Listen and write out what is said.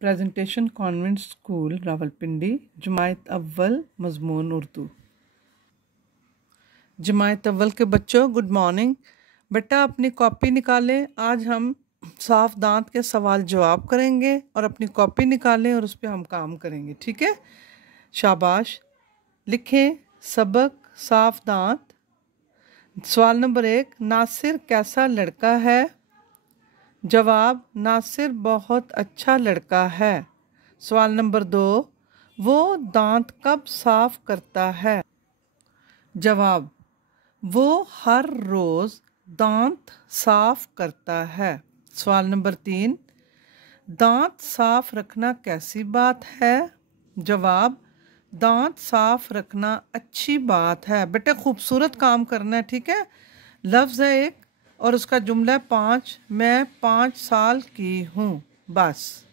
Presentation convent school Rawalpindi जमायत अव्वल मजमून उर्दू। जमायत अव्वल के बच्चों गुड मॉर्निंग। बेटा अपनी कॉपी निकालें। आज हम साफ दांत के सवाल जवाब करेंगे और अपनी कॉपी निकालें और उस पर हम काम करेंगे, ठीक है? शाबाश। लिखें सबक साफ दांत। सवाल नंबर 1, नासिर कैसा लड़का है? जवाब, नासिर बहुत अच्छा लड़का है। सवाल नंबर 2, वो दांत कब साफ करता है? जवाब, वो हर रोज़ दांत साफ करता है। सवाल नंबर 3, दांत साफ रखना कैसी बात है? जवाब, दांत साफ रखना अच्छी बात है। बेटा खूबसूरत काम करना है, ठीक है? लफ्ज़ है एक और उसका जुमला है 5। मैं 5 साल की हूँ, बस।